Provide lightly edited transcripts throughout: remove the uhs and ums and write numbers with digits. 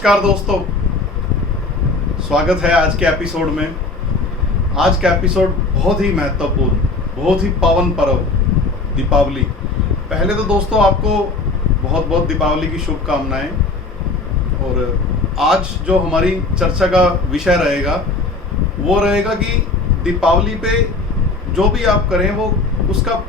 नमस्कार दोस्तों, स्वागत है आज के एपिसोड में। आज का एपिसोड बहुत ही महत्वपूर्ण, बहुत ही पावन पर्व दीपावली। पहले तो दोस्तों आपको बहुत बहुत दीपावली की शुभकामनाएं। और आज जो हमारी चर्चा का विषय रहेगा वो रहेगा कि दीपावली पे जो भी आप करें वो उसका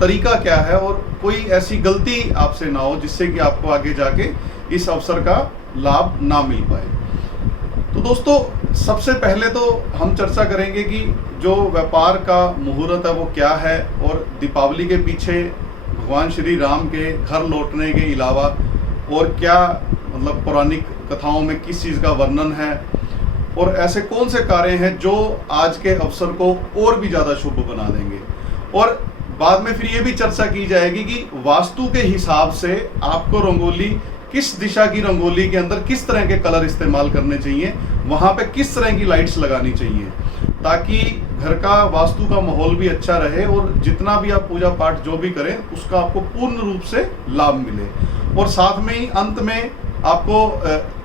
तरीका क्या है और कोई ऐसी गलती आपसे ना हो जिससे कि आपको आगे जाके इस अवसर का लाभ ना मिल पाए। तो दोस्तों सबसे पहले तो हम चर्चा करेंगे कि जो व्यापार का मुहूर्त है वो क्या है, और दीपावली के पीछे भगवान श्री राम के घर लौटने के अलावा और क्या मतलब पौराणिक कथाओं में किस चीज़ का वर्णन है, और ऐसे कौन से कार्य हैं जो आज के अवसर को और भी ज़्यादा शुभ बना देंगे। और बाद में फिर ये भी चर्चा की जाएगी कि वास्तु के हिसाब से आपको रंगोली, किस दिशा की रंगोली के अंदर किस तरह के कलर इस्तेमाल करने चाहिए, वहाँ पे किस तरह की लाइट्स लगानी चाहिए, ताकि घर का वास्तु का माहौल भी अच्छा रहे और जितना भी आप पूजा पाठ जो भी करें उसका आपको पूर्ण रूप से लाभ मिले। और साथ में ही अंत में आपको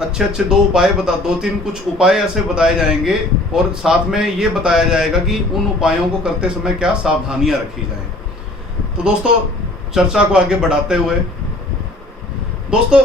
अच्छे अच्छे दो तीन कुछ उपाय ऐसे बताए जाएंगे, और साथ में ये बताया जाएगा कि उन उपायों को करते समय क्या सावधानियां रखी जाएं। तो दोस्तों चर्चा को आगे बढ़ाते हुए दोस्तों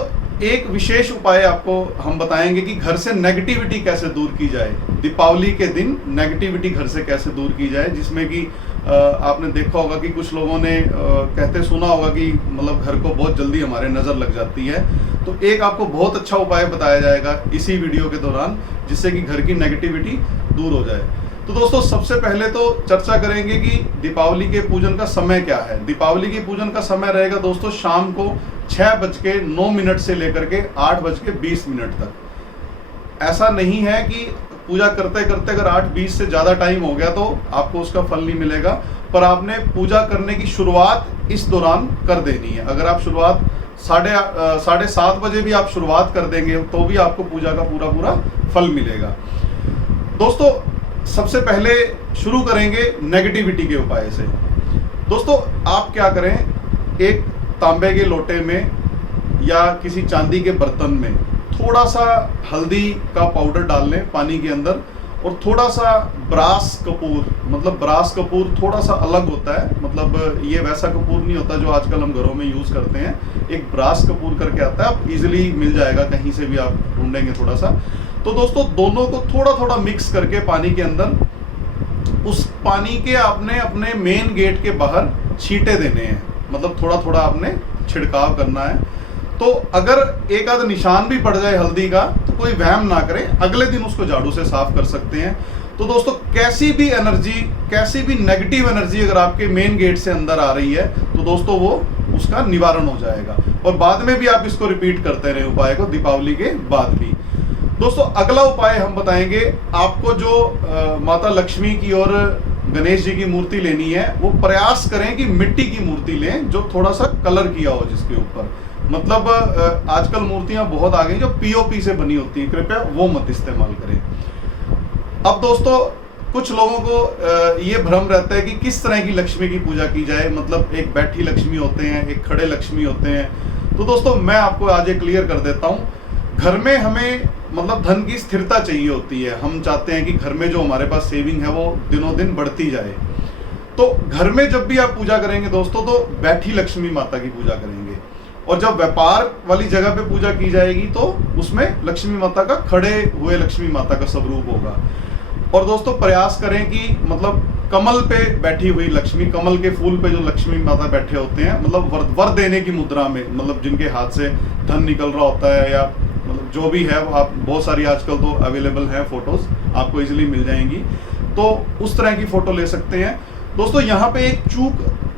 एक विशेष उपाय आपको हम बताएंगे कि घर से नेगेटिविटी कैसे दूर की जाए। दीपावली के दिन नेगेटिविटी घर से कैसे दूर की जाए, जिसमें कि आपने देखा होगा कि कुछ लोगों ने कहते सुना होगा कि मतलब घर को बहुत जल्दी हमारे नज़र लग जाती है। तो एक आपको बहुत अच्छा उपाय बताया जाएगा इसी वीडियो के दौरान, जिससे कि घर की नेगेटिविटी दूर हो जाए। तो दोस्तों सबसे पहले तो चर्चा करेंगे कि दीपावली के पूजन का समय क्या है। दीपावली के पूजन का समय रहेगा दोस्तों शाम को 6:09 से लेकर के 8:20 तक। ऐसा नहीं है कि पूजा करते करते अगर 8:20 से ज़्यादा टाइम हो गया तो आपको उसका फल नहीं मिलेगा, पर आपने पूजा करने की शुरुआत इस दौरान कर देनी है। अगर आप शुरुआत 7:30 बजे भी आप शुरुआत कर देंगे तो भी आपको पूजा का पूरा फल मिलेगा। दोस्तों सबसे पहले शुरू करेंगे नेगेटिविटी के उपाय से। दोस्तों आप क्या करें, एक तांबे के लोटे में या किसी चांदी के बर्तन में थोड़ा सा हल्दी का पाउडर डाल लें पानी के अंदर, और थोड़ा सा ब्रास कपूर, मतलब ब्रास कपूर थोड़ा सा अलग होता है, मतलब ये वैसा कपूर नहीं होता जो आजकल हम घरों में यूज़ करते हैं। एक ब्रास कपूर करके आता है, आप इजीली मिल जाएगा, कहीं से भी आप ढूंढेंगे थोड़ा सा। तो दोस्तों दोनों को थोड़ा थोड़ा मिक्स करके पानी के अंदर, उस पानी के आपने अपने मेन गेट के बाहर छींटे देने हैं, मतलब थोड़ा थोड़ा आपने छिड़काव करना है। तो अगर एक आध निशान भी पड़ जाए हल्दी का तो कोई वहम ना करें, अगले दिन उसको झाड़ू से साफ कर सकते हैं। तो दोस्तों कैसी भी एनर्जी, कैसी भी नेगेटिव एनर्जी अगर आपके मेन गेट से अंदर आ रही है तो दोस्तों वो उसका निवारण हो जाएगा। और बाद में भी आप इसको रिपीट करते रहे उपाय को, दीपावली के बाद भी। दोस्तों अगला उपाय हम बताएंगे आपको, जो माता लक्ष्मी की और गणेश जी की मूर्ति लेनी है वो प्रयास करें कि मिट्टी की मूर्ति लें जो थोड़ा सा कलर किया हो जिसके ऊपर। मतलब आजकल मूर्तियां बहुत आ गई जो पीओपी से बनी होती हैं, कृपया वो मत इस्तेमाल करें। अब दोस्तों कुछ लोगों को ये भ्रम रहता है कि किस तरह की लक्ष्मी की पूजा की जाए, मतलब एक बैठी लक्ष्मी होते हैं, एक खड़े लक्ष्मी होते हैं। तो दोस्तों मैं आपको आज ये क्लियर कर देता हूँ। घर में हमें मतलब धन की स्थिरता चाहिए होती है, हम चाहते हैं कि घर में जो हमारे पास सेविंग है वो दिनों दिन बढ़ती जाए। तो घर में जब भी आप पूजा करेंगे दोस्तों तो बैठी लक्ष्मी माता की पूजा करेंगे, और जब व्यापार वाली जगह पे पूजा की जाएगी तो उसमें लक्ष्मी माता का, खड़े हुए लक्ष्मी माता का स्वरूप होगा। और दोस्तों प्रयास करें कि मतलब कमल पे बैठी हुई लक्ष्मी, कमल के फूल पे जो लक्ष्मी माता बैठे होते हैं, मतलब वर देने की मुद्रा में, मतलब जिनके हाथ से धन निकल रहा होता है या मतलब जो भी है, आप बहुत सारी आजकल तो अवेलेबल हैं फोटोज, आपको इजीली मिल जाएंगी, तो उस तरह की फोटो ले सकते हैं। दोस्तों यहाँ पे एक चूक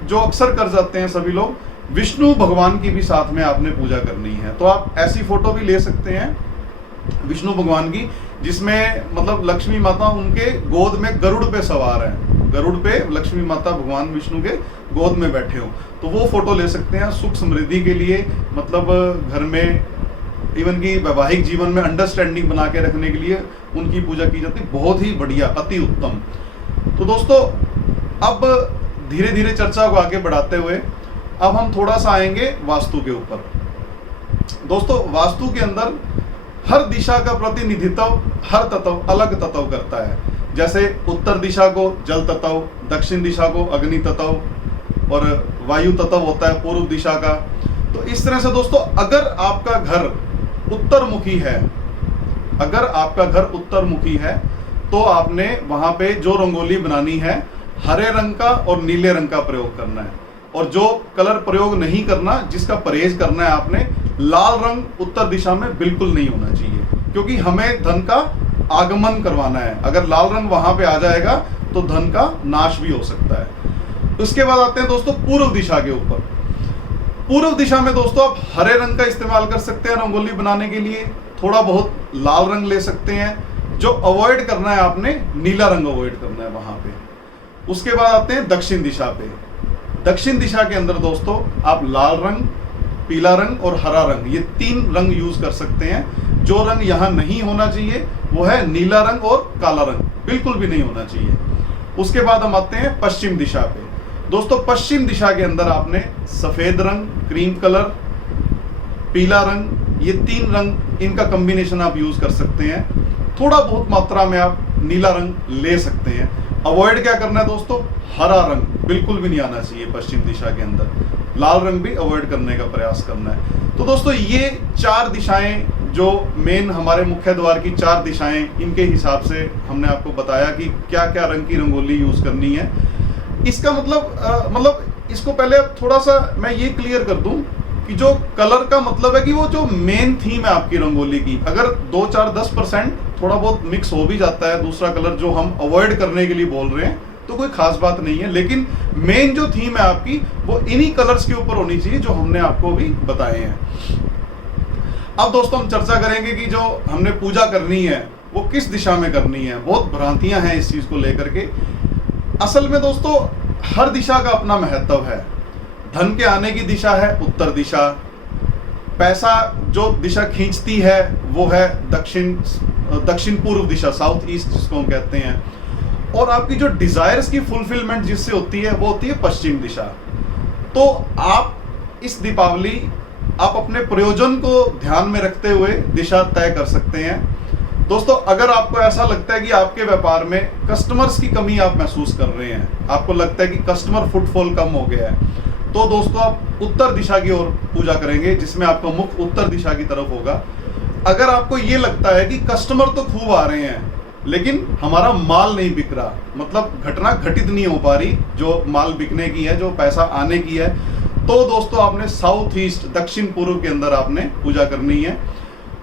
जो अक्सर कर जाते हैं सभी लोग, विष्णु भगवान की भी साथ में आपने पूजा करनी है, तो आप ऐसी फोटो भी ले सकते हैं विष्णु भगवान की, जिसमें मतलब लक्ष्मी माता उनके गोद में गरुड़ पे सवार हैं, गरुड़ पे लक्ष्मी माता भगवान विष्णु के गोद में बैठे हो, तो वो फोटो ले सकते हैं। सुख समृद्धि के लिए, मतलब घर में इवन की वैवाहिक जीवन में अंडरस्टैंडिंग बना के रखने के लिए उनकी पूजा की जाती है, बहुत ही बढ़िया, अति उत्तम। तो दोस्तों अब धीरे धीरे चर्चा को आगे बढ़ाते हुए अब हम थोड़ा सा आएंगे वास्तु के ऊपर। दोस्तों वास्तु के अंदर हर दिशा का प्रतिनिधित्व हर तत्व अलग तत्व करता है। जैसे उत्तर दिशा को जल तत्व, दक्षिण दिशा को अग्नि तत्व और वायु तत्व होता है पूर्व दिशा का। तो इस तरह से दोस्तों अगर आपका घर उत्तरमुखी है, अगर आपका घर उत्तरमुखी है तो आपने वहां पे जो रंगोली बनानी है हरे रंग का और नीले रंग का प्रयोग करना है, और जो कलर प्रयोग नहीं करना, जिसका परहेज करना है आपने, लाल रंग उत्तर दिशा में बिल्कुल नहीं होना चाहिए, क्योंकि हमें धन का आगमन करवाना है। अगर लाल रंग वहां पे आ जाएगा तो धन का नाश भी हो सकता है। उसके बाद आते हैं दोस्तों पूर्व दिशा के ऊपर। पूर्व दिशा में दोस्तों आप हरे रंग का इस्तेमाल कर सकते हैं रंगोली बनाने के लिए, थोड़ा बहुत लाल रंग ले सकते हैं। जो अवॉइड करना है आपने, नीला रंग अवॉइड करना है वहां पे। उसके बाद आते हैं दक्षिण दिशा पे। दक्षिण दिशा के अंदर दोस्तों आप लाल रंग, पीला रंग और हरा रंग, ये 3 रंग यूज कर सकते हैं। जो रंग यहाँ नहीं होना चाहिए वो है नीला रंग और काला रंग, बिल्कुल भी नहीं होना चाहिए। उसके बाद हम आते हैं पश्चिम दिशा पे। दोस्तों पश्चिम दिशा के अंदर आपने सफेद रंग, क्रीम कलर, पीला रंग, ये 3 रंग, इनका कॉम्बिनेशन आप यूज कर सकते हैं। थोड़ा बहुत मात्रा में आप नीला रंग ले सकते हैं। अवॉइड क्या करना है दोस्तों, हरा रंग बिल्कुल भी नहीं आना चाहिए पश्चिम दिशा के अंदर। लाल रंग भी अवॉइड करने का प्रयास करना है। तो दोस्तों ये 4 दिशाएं, जो मेन हमारे मुख्य द्वार की 4 दिशाएं, इनके हिसाब से हमने आपको बताया कि क्या क्या रंग की रंगोली यूज करनी है। इसका मतलब इसको पहले थोड़ा सा मैं ये क्लियर कर दूं कि जो कलर का मतलब है कि वो जो मेन थीम है आपकी रंगोली की, अगर 2, 4, 10% थोड़ा बहुत मिक्स हो भी जाता है दूसरा कलर जो हम अवॉइड करने के लिए बोल रहे हैं, तो कोई खास बात नहीं है। लेकिन मेन जो थीम है आपकी वो इन्हीं कलर्स के ऊपर होनी चाहिए जो हमने आपको भी बताए हैं। अब दोस्तों हम चर्चा करेंगे कि जो हमने पूजा करनी है वो किस दिशा में करनी है। बहुत भ्रांतियां हैं इस चीज को लेकर के। असल में दोस्तों हर दिशा का अपना महत्व है। धन के आने की दिशा है उत्तर दिशा, पैसा जो दिशा खींचती है वो है दक्षिण पूर्व दिशा, साउथ ईस्ट जिसको हम कहते हैं, और आपकी जो डिजायर्स की फुलफिलमेंट जिससे होती है वो होती है पश्चिम दिशा। तो आप इस दीपावली आप अपने प्रयोजन को ध्यान में रखते हुए दिशा तय कर सकते हैं। दोस्तों अगर आपको ऐसा लगता है कि आपके व्यापार में कस्टमर्स की कमी आप महसूस कर रहे हैं, आपको लगता है कि कस्टमर फुटफॉल कम हो गया है, तो दोस्तों आप उत्तर दिशा की ओर पूजा करेंगे, जिसमें आपका मुख उत्तर दिशा की तरफ होगा। अगर आपको ये लगता है कि कस्टमर तो खूब आ रहे हैं लेकिन हमारा माल नहीं बिक रहा, मतलब घटना घटित नहीं हो पा रही जो माल बिकने की है, जो पैसा आने की है, तो दोस्तों आपने साउथ ईस्ट, दक्षिण पूर्व के अंदर आपने पूजा करनी है।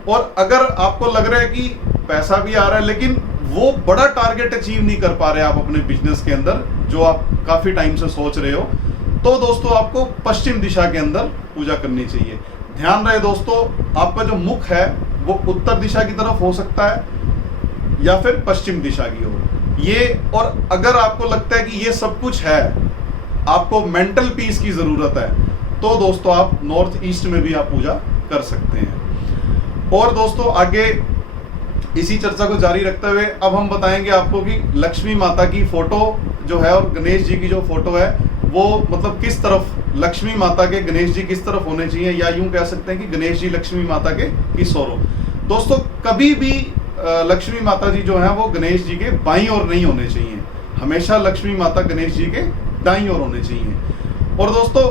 और अगर आपको लग रहा है कि पैसा भी आ रहा है लेकिन वो बड़ा टारगेट अचीव नहीं कर पा रहे आप अपने बिजनेस के अंदर, जो आप काफी टाइम से सोच रहे हो, तो दोस्तों आपको पश्चिम दिशा के अंदर पूजा करनी चाहिए। ध्यान रहे दोस्तों, आपका जो मुख है वो उत्तर दिशा की तरफ हो सकता है या फिर पश्चिम दिशा की ओर। ये, और अगर आपको लगता है कि ये सब कुछ है, आपको मेंटल पीस की जरूरत है, तो दोस्तों आप नॉर्थ ईस्ट में भी आप पूजा कर सकते हैं। और दोस्तों आगे इसी चर्चा को जारी रखते हुए अब हम बताएंगे आपको कि लक्ष्मी माता की फोटो जो है और गणेश जी की जो फोटो है वो मतलब किस तरफ, लक्ष्मी माता के गणेश जी किस तरफ होने चाहिए, या यूं कह सकते हैं कि गणेश जी लक्ष्मी माता के किस ओर हो। दोस्तों कभी भी लक्ष्मी माता जी जो है वो गणेश जी के बाईं ओर नहीं होने चाहिए, हमेशा लक्ष्मी माता गणेश जी के दाईं ओर होने चाहिए। और दोस्तों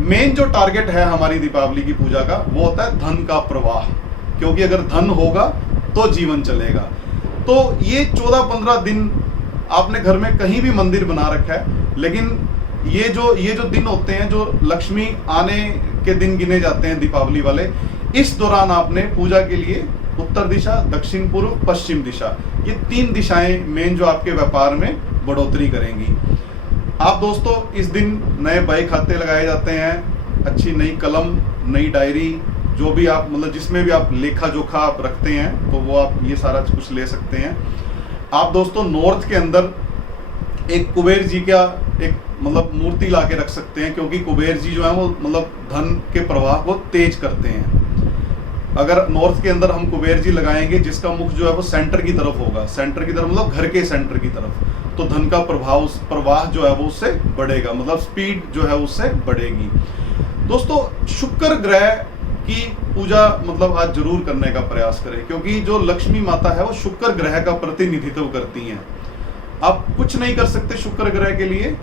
मेन जो टारगेट है हमारी दीपावली की पूजा का वो होता है धन का प्रवाह, क्योंकि अगर धन होगा तो जीवन चलेगा। तो ये 14-15 दिन आपने घर में कहीं भी मंदिर बना रखा है, लेकिन ये जो दिन होते हैं जो लक्ष्मी आने के दिन गिने जाते हैं दीपावली वाले, इस दौरान आपने पूजा के लिए उत्तर दिशा, दक्षिण पूर्व, पश्चिम दिशा, ये 3 दिशाएं मेन जो आपके व्यापार में बढ़ोतरी करेंगी। आप दोस्तों इस दिन नए बही खाते लगाए जाते हैं, अच्छी नई कलम, नई डायरी, जो भी आप मतलब जिसमें भी आप लेखा जोखा आप रखते हैं तो वो आप ये सारा कुछ ले सकते हैं। आप दोस्तों नॉर्थ के अंदर एक कुबेर जी का एक मतलब मूर्ति ला के रख सकते हैं, क्योंकि कुबेर जी जो है वो मतलब धन के प्रवाह को तेज करते हैं। अगर नॉर्थ के अंदर हम कुबेर जी लगाएंगे जिसका मुख जो है वो सेंटर की तरफ होगा, सेंटर की तरफ मतलब घर के सेंटर की तरफ, तो धन का प्रवाह जो है वो उससे बढ़ेगा, मतलब स्पीड जो है उससे बढ़ेगी। दोस्तों शुक्र ग्रह कि पूजा मतलब आज जरूर करने का प्रयास करें, क्योंकि जो लक्ष्मी माता है वो शुक्र ग्रह का प्रतिनिधित्व करती हैं। आप कुछ नहीं कर सकते शुक्र ग्रह के लिए,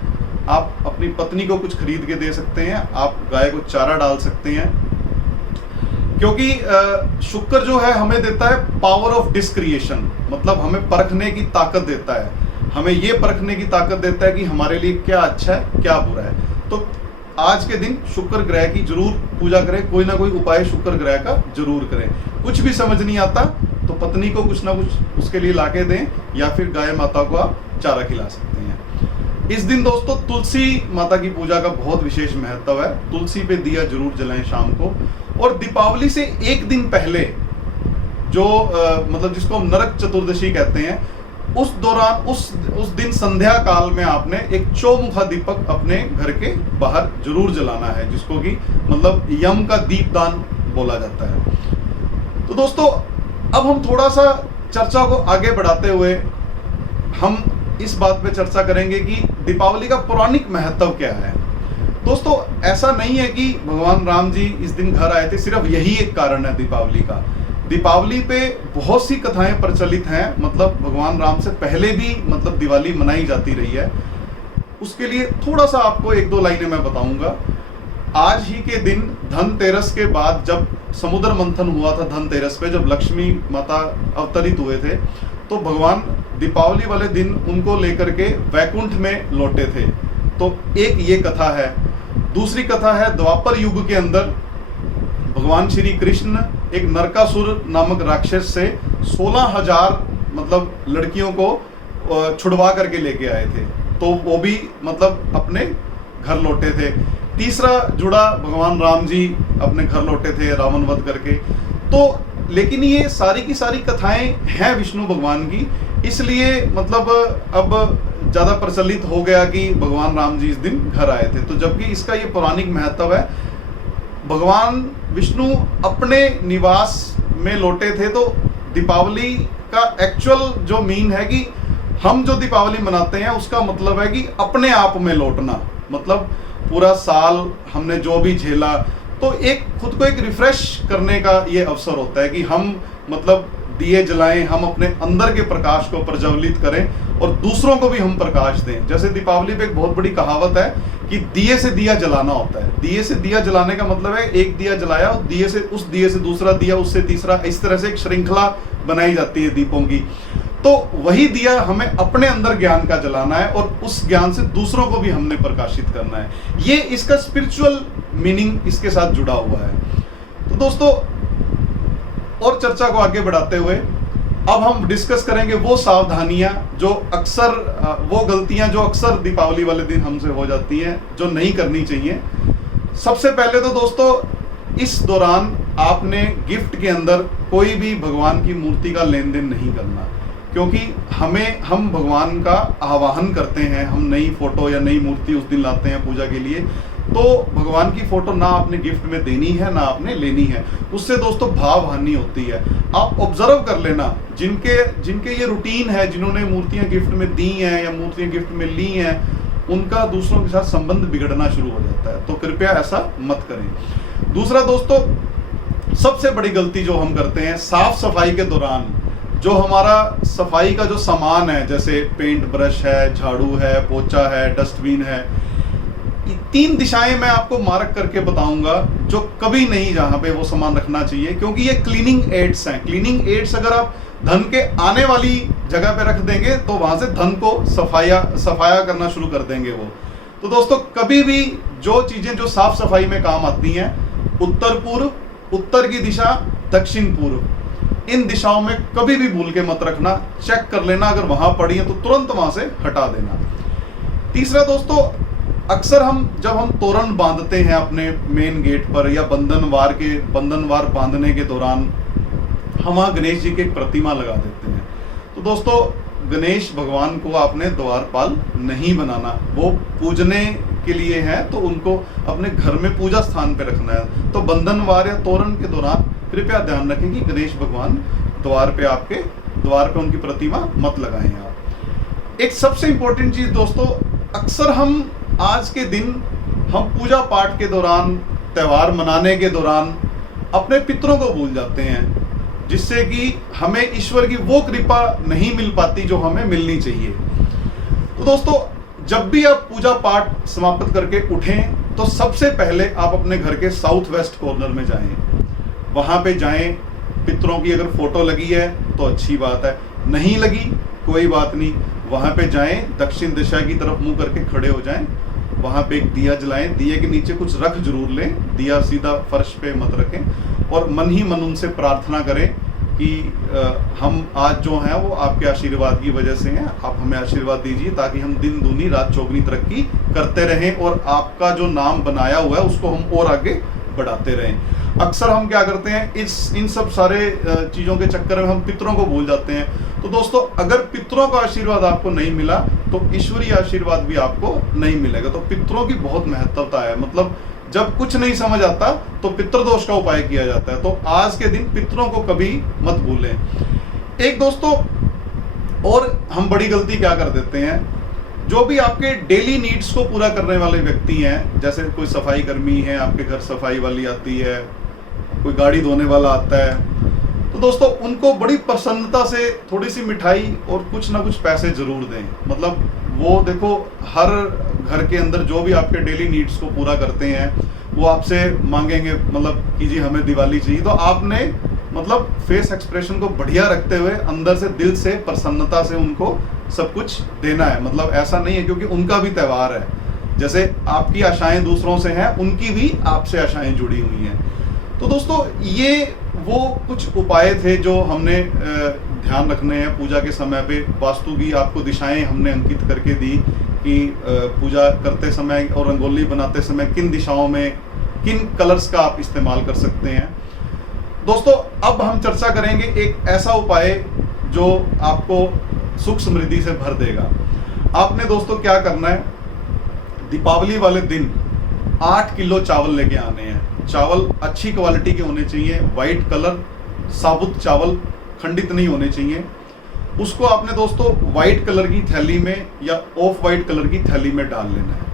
आप अपनी पत्नी को कुछ खरीद के दे सकते हैं, आप गाय को चारा डाल सकते हैं, क्योंकि शुक्र जो है हमें देता है पावर ऑफ डिस्क्रिएशन, मतलब हमें परखने की ताकत देता है, हमें ये परखने की ताकत देता है कि हमारे लिए क्या अच्छा है क्या बुरा है। तो आज के दिन शुक्र ग्रह की जरूर पूजा करें, कोई ना कोई उपाय शुक्र ग्रह का जरूर करें। कुछ भी समझ नहीं आता तो पत्नी को कुछ ना कुछ उसके लिए लाके दें, या फिर गाय माता को आप चारा खिला सकते हैं। इस दिन दोस्तों तुलसी माता की पूजा का बहुत विशेष महत्व है। तुलसी पे दिया जरूर जलाएं शाम को। और दीपावली से एक दिन पहले जो मतलब जिसको हम नरक चतुर्दशी कहते हैं, उस दौरान उस दिन संध्या काल में आपने एक चौमुखा दीपक अपने घर के बाहर जरूर जलाना है, जिसको कि मतलब यम का दीपदान बोला जाता है। तो दोस्तों अब हम थोड़ा सा चर्चा को आगे बढ़ाते हुए हम इस बात पे चर्चा करेंगे कि दीपावली का पौराणिक महत्व क्या है। दोस्तों ऐसा नहीं है कि भगवान राम जी इस दिन घर आए थे, सिर्फ यही एक कारण है दीपावली का। दीपावली पे बहुत सी कथाएं प्रचलित हैं, मतलब भगवान राम से पहले भी मतलब दिवाली मनाई जाती रही है। उसके लिए थोड़ा सा आपको एक दो लाइनें मैं बताऊंगा। आज ही के दिन धनतेरस के बाद जब समुद्र मंथन हुआ था, धनतेरस पे जब लक्ष्मी माता अवतरित हुए थे, तो भगवान दीपावली वाले दिन उनको लेकर के वैकुंठ में लौटे थे। तो एक ये कथा है। दूसरी कथा है द्वापर युग के अंदर भगवान श्री कृष्ण एक नरकासुर नामक राक्षस से 16,000 मतलब लड़कियों को छुड़वा करके लेके आए थे, तो वो भी मतलब अपने घर लौटे थे। तीसरा जुड़ा भगवान राम जी अपने घर लौटे थे रावण वध करके। तो लेकिन ये सारी की सारी कथाएं हैं विष्णु भगवान की, इसलिए मतलब अब ज़्यादा प्रचलित हो गया कि भगवान राम जी इस दिन घर आए थे। तो जबकि इसका ये पौराणिक महत्व है। भगवान विष्णु अपने निवास में लौटे थे। तो दीपावली का एक्चुअल जो मीन है कि हम जो दीपावली मनाते हैं उसका मतलब है कि अपने आप में लौटना, मतलब पूरा साल हमने जो भी झेला, तो एक खुद को एक रिफ्रेश करने का ये अवसर होता है कि हम मतलब दिए जलाएं, हम अपने अंदर के प्रकाश को प्रज्वलित करें और दूसरों को भी हम प्रकाश दें। जैसे दीपावली पे एक बहुत बड़ी कहावत है कि दिए से दिया जलाना होता है। दिए से दिया जलाने का मतलब है एक दिया जलाया, दिए से उस दिए से दूसरा दिया, उससे तीसरा, इस तरह से एक श्रृंखला बनाई जाती है दीपों की। तो वही दिया हमें अपने अंदर ज्ञान का जलाना है और उस ज्ञान से दूसरों को भी हमने प्रकाशित करना है। ये इसका स्पिरिचुअल मीनिंग इसके साथ जुड़ा हुआ है। तो दोस्तों और चर्चा को आगे बढ़ाते हुए अब हम डिस्कस करेंगे वो सावधानियां जो अक्सर वो गलतियां जो अक्सर दीपावली वाले दिन हमसे हो जाती हैं, जो नहीं करनी चाहिए। सबसे पहले तो दोस्तों इस दौरान आपने गिफ्ट के अंदर कोई भी भगवान की मूर्ति का लेन देन नहीं करना, क्योंकि हम भगवान का आवाहन करते हैं, हम नई फोटो या नई मूर्ति उस दिन लाते हैं पूजा के लिए, तो भगवान की फोटो ना आपने गिफ्ट में देनी है ना आपने लेनी है। उससे दोस्तों भाव हानि होती है। आप ऑब्जर्व कर लेना जिनके ये रूटीन है, जिन्होंने मूर्तियां गिफ्ट में दी हैं या मूर्तियां गिफ्ट में ली हैं, उनका दूसरों के साथ संबंध बिगड़ना शुरू हो जाता है। तो कृपया ऐसा मत करें। दूसरा दोस्तों सबसे बड़ी गलती जो हम करते हैं, साफ सफाई के दौरान जो हमारा सफाई का जो सामान है, जैसे पेंट ब्रश है, झाड़ू है, पोछा है, डस्टबिन है, 3 दिशाएं मैं आपको मार्क करके बताऊंगा जो कभी नहीं जहां पे वो सामान रखना चाहिए, क्योंकि ये क्लीनिंग एड्स हैं। क्लीनिंग एड्स अगर आप धन के आने वाली जगह पे रख देंगे तो वहां से धन को सफाया करना शुरू कर देंगे वो। तो दोस्तों कभी भी जो चीजें जो साफ सफाई में काम आती हैं, उत्तर पूर्व, उत्तर की दिशा, दक्षिण पूर्व, इन दिशाओं में कभी भी भूल के मत रखना। चेक कर लेना, अगर वहां पड़ी है तो तुरंत वहां से हटा देना। तीसरा दोस्तों अक्सर जब हम तोरण बांधते हैं अपने मेन गेट पर या बंधनवार बांधने के दौरान हम वहाँ गणेश जी की एक प्रतिमा लगा देते हैं। तो दोस्तों गणेश भगवान को आपने द्वारपाल नहीं बनाना, वो पूजने के लिए है, तो उनको अपने घर में पूजा स्थान पे रखना है। तो बंधनवार या तोरण के दौरान कृपया ध्यान रखें कि गणेश भगवान द्वार पे उनकी प्रतिमा मत लगाएं आप। एक सबसे इंपॉर्टेंट चीज दोस्तों, अक्सर हम आज के दिन हम पूजा पाठ के दौरान, त्यौहार मनाने के दौरान अपने पितरों को भूल जाते हैं, जिससे कि हमें ईश्वर की वो कृपा नहीं मिल पाती जो हमें मिलनी चाहिए। तो दोस्तों, जब भी आप पूजा पाठ समाप्त करके उठें तो सबसे पहले आप अपने घर के साउथ वेस्ट कॉर्नर में जाएं। वहां पे जाएं, पितरों की अगर फोटो लगी है तो अच्छी बात है, नहीं लगी कोई बात नहीं, वहां पे जाएं, दक्षिण दिशा की तरफ मुंह करके खड़े हो जाएं, वहां पे एक दिया जलाएं, दिए के नीचे कुछ रख जरूर लें, दिया सीधा फर्श पे मत रखें, और मन ही मन उनसे प्रार्थना करें कि हम आज जो हैं वो आपके आशीर्वाद की वजह से हैं, आप हमें आशीर्वाद दीजिए ताकि हम दिन दूनी रात चौगुनी तरक्की करते रहें और आपका जो नाम बनाया हुआ है उसको हम और आगे बढ़ाते रहें। अक्सर हम क्या करते हैं, इन सब सारे चीज़ों के चक्कर में हम पितरों को भूल जाते हैं। तो दोस्तों, अगर पितरों का आशीर्वाद आपको नहीं मिला तो ईश्वरीय आशीर्वाद भी आपको नहीं मिलेगा। तो पितरों की बहुत महत्वता है, मतलब जब कुछ नहीं समझ आता तो पितृदोष का उपाय किया जाता है। तो आज के दिन पितरों को कभी मत भूलें। एक दोस्तों, और हम बड़ी गलती क्या कर देते हैं, जो भी आपके डेली नीड्स को पूरा करने वाले व्यक्ति हैं, जैसे कोई सफाई कर्मी है, आपके घर सफाई वाली आती है, कोई गाड़ी धोने वाला आता है, तो दोस्तों उनको बड़ी प्रसन्नता से थोड़ी सी मिठाई और कुछ ना कुछ पैसे जरूर दें। मतलब वो देखो, हर घर के अंदर जो भी आपके डेली नीड्स को पूरा करते हैं वो आपसे मांगेंगे, मतलब कि जी हमें दिवाली चाहिए, तो आपने मतलब फेस एक्सप्रेशन को बढ़िया रखते हुए अंदर से दिल से प्रसन्नता से उनको सब कुछ देना है। मतलब ऐसा नहीं है, क्योंकि उनका भी त्योहार है, जैसे आपकी आशाएं दूसरों से हैं, उनकी भी आपसे आशाएं जुड़ी हुई हैं। तो दोस्तों, ये वो कुछ उपाय थे जो हमने ध्यान रखने हैं पूजा के समय पे। वास्तु की आपको दिशाएं हमने अंकित करके दी कि पूजा करते समय और रंगोली बनाते समय किन दिशाओं में किन कलर्स का आप इस्तेमाल कर सकते हैं। दोस्तों, अब हम चर्चा करेंगे एक ऐसा उपाय जो आपको सुख समृद्धि से भर देगा। आपने दोस्तों क्या करना है, दीपावली वाले दिन 8 किलो चावल लेके आने हैं। चावल अच्छी क्वालिटी के होने चाहिए, वाइट कलर, साबुत चावल, खंडित नहीं होने चाहिए। उसको आपने दोस्तों वाइट कलर की थैली में या ऑफ वाइट कलर की थैली में डाल लेना है,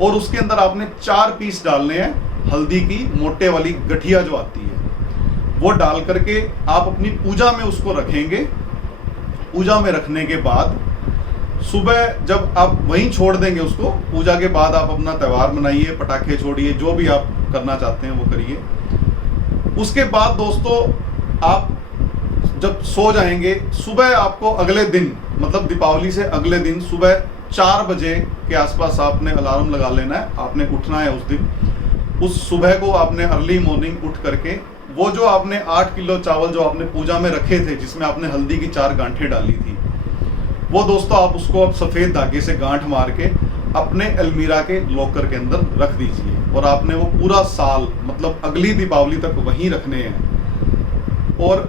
और उसके अंदर आपने 4 पीस डालने हैं हल्दी की मोटे वाली गठिया जो आती है, वो डाल करके आप अपनी पूजा में उसको रखेंगे। पूजा में रखने के बाद सुबह जब आप वहीं छोड़ देंगे उसको, पूजा के बाद आप अपना त्यौहार मनाइए, पटाखे छोड़िए, जो भी आप करना चाहते हैं वो करिए। उसके बाद दोस्तों, आप जब सो जाएंगे, सुबह आपको अगले दिन, मतलब दीपावली से अगले दिन सुबह 4 बजे के आसपास आपने अलार्म लगा लेना है, आपने उठना है उस दिन। उस सुबह को आपने अर्ली मॉर्निंग उठ करके वो जो आपने 8 किलो चावल जो आपने पूजा में रखे थे, जिसमें आपने हल्दी की 4 गांठें डाली थी, वो दोस्तों आप उसको अब सफ़ेद धागे से गांठ मार के अपने अलमीरा के लॉकर के अंदर रख दीजिए, और आपने वो पूरा साल, मतलब अगली दीपावली तक वहीं रखने हैं। और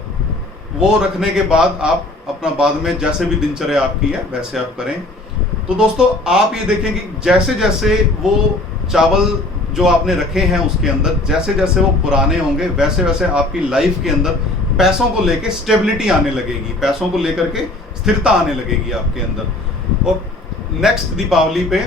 वो रखने के बाद आप अपना बाद में जैसे भी दिनचर्या आपकी है वैसे आप करें। तो दोस्तों, आप ये देखें कि जैसे जैसे वो चावल जो आपने रखे हैं उसके अंदर जैसे जैसे वो पुराने होंगे, वैसे वैसे आपकी लाइफ के अंदर पैसों को लेके स्टेबिलिटी आने लगेगी, पैसों को लेकर के स्थिरता आने लगेगी आपके अंदर। और नेक्स्ट दीपावली पे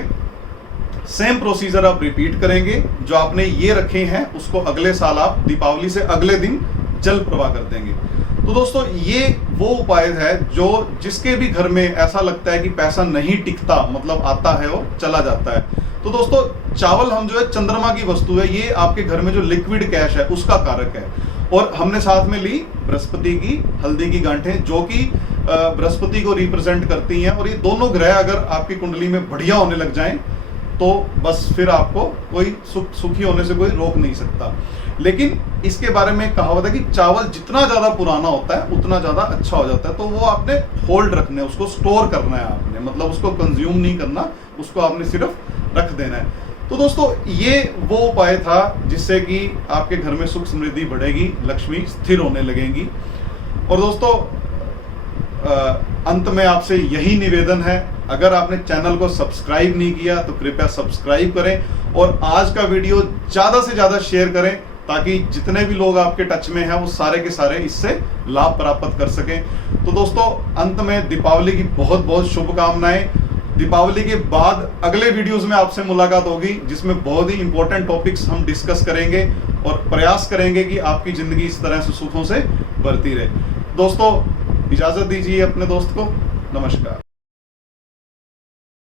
सेम प्रोसीजर आप रिपीट करेंगे। जो आपने ये रखे हैं उसको अगले साल आप दीपावली से अगले दिन जल प्रवाह कर देंगे। तो दोस्तों, ये वो उपाय है जो जिसके भी घर में ऐसा लगता है कि पैसा नहीं टिकता, मतलब आता है और चला जाता है। तो दोस्तों, चावल हम जो है चंद्रमा की वस्तु है, ये आपके घर में जो लिक्विड कैश है उसका कारक है। और हमने साथ में ली बृहस्पति की हल्दी की गांठें, जो कि बृहस्पति को रिप्रेजेंट करती हैं। और ये दोनों ग्रह अगर आपकी कुंडली में बढ़िया होने लग जाएं तो बस फिर आपको कोई सुखी होने से कोई रोक नहीं सकता। लेकिन इसके बारे में कहावत है कि चावल जितना ज़्यादा पुराना होता है उतना ज़्यादा अच्छा हो जाता है। तो वो आपने होल्ड रखना है, उसको स्टोर करना है आपने, मतलब उसको कंज्यूम नहीं करना, उसको आपने सिर्फ रख देना है। तो दोस्तों, ये वो उपाय था जिससे कि आपके घर में सुख समृद्धि बढ़ेगी, लक्ष्मी स्थिर होने लगेंगी। और दोस्तों, अंत में आपसे यही निवेदन है, अगर आपने चैनल को सब्सक्राइब नहीं किया तो कृपया सब्सक्राइब करें और आज का वीडियो ज़्यादा से ज़्यादा शेयर करें, ताकि जितने भी लोग आपके टच में हैं वो सारे के सारे इससे लाभ प्राप्त कर सकें। तो दोस्तों, अंत में दीपावली की बहुत बहुत शुभकामनाएं। दीपावली के बाद अगले वीडियोस में आपसे मुलाकात होगी, जिसमें बहुत ही इंपॉर्टेंट टॉपिक्स हम डिस्कस करेंगे। और प्रयास करेंगे कि आपकी ज़िंदगी इस तरह से सुखों से भरती रहे। दोस्तों इजाज़त दीजिए अपने दोस्त को। नमस्कार।